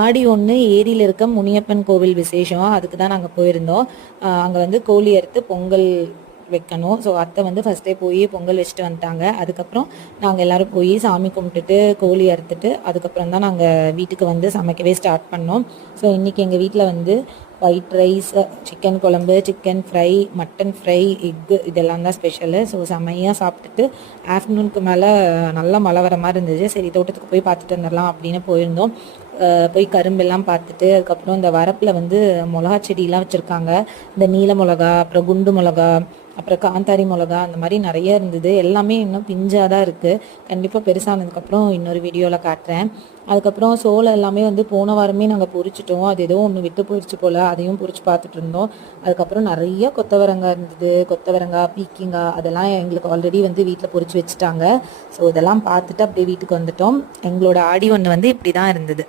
ஆடி 1 ஏரியில் இருக்க முனியப்பன் கோவில் விசேஷம். அதுக்கு தான் நாங்கள் போயிருந்தோம். அங்கே வந்து கோழி அறுத்து பொங்கல் வைக்கணும். ஸோ அத்தை வந்து ஃபஸ்ட்டே போய் பொங்கல் வச்சுட்டு வந்துட்டாங்க. அதுக்கப்புறம் நாங்கள் எல்லோரும் போய் சாமி கும்பிட்டுட்டு கோழி அறுத்துட்டு அதுக்கப்புறம் தான் நாங்கள் வீட்டுக்கு வந்து சமைக்கவே ஸ்டார்ட் பண்ணோம். ஸோ இன்றைக்கி எங்கள் வீட்டில் வந்து ஒயிட் ரைஸ், சிக்கன் குழம்பு, chicken fry, mutton fry, egg இதெல்லாம் தான் ஸ்பெஷலு. ஸோ செம்மையாக சாப்பிட்டுட்டு ஆஃப்டர்நூனுக்கு மேலே நல்லா மழை வர மாதிரி இருந்துச்சு. சரி தோட்டத்துக்கு போய் பார்த்துட்டு வந்துடலாம் அப்படின்னு போயிருந்தோம். போய் கரும்பெல்லாம் பார்த்துட்டு அதுக்கப்புறம் இந்த வரப்பில் வந்து மிளகா செடியெலாம் வச்சுருக்காங்க. இந்த நீல மிளகா, அப்புறம் குண்டு மிளகா, அப்புறம் காந்தாரி மிளகா, அந்த மாதிரி நிறைய இருந்தது. எல்லாமே இன்னும் பிஞ்சாக தான் இருக்குது. கண்டிப்பாக பெருசானதுக்கப்புறம் இன்னொரு வீடியோவில் காட்டுறேன். அதுக்கப்புறம் சோளம் எல்லாமே வந்து போன வாரமே நாங்கள் பொரிச்சிட்டோம். அது ஏதோ ஒன்று விட்டு போயிடுச்சு போல், அதையும் பொரிச்சு பார்த்துட்டு இருந்தோம். அதுக்கப்புறம் நிறைய கொத்தவரங்காய் இருந்தது. கொத்தவரங்காய், பீக்கிங்காய் அதெல்லாம் எங்களுக்கு ஆல்ரெடி வந்து வீட்டில் பொரிச்சு வச்சுட்டாங்க. ஸோ இதெல்லாம் பார்த்துட்டு அப்படியே வீட்டுக்கு வந்துட்டோம். எங்களோட ஆடி 1 வந்து இப்படி தான் இருந்தது.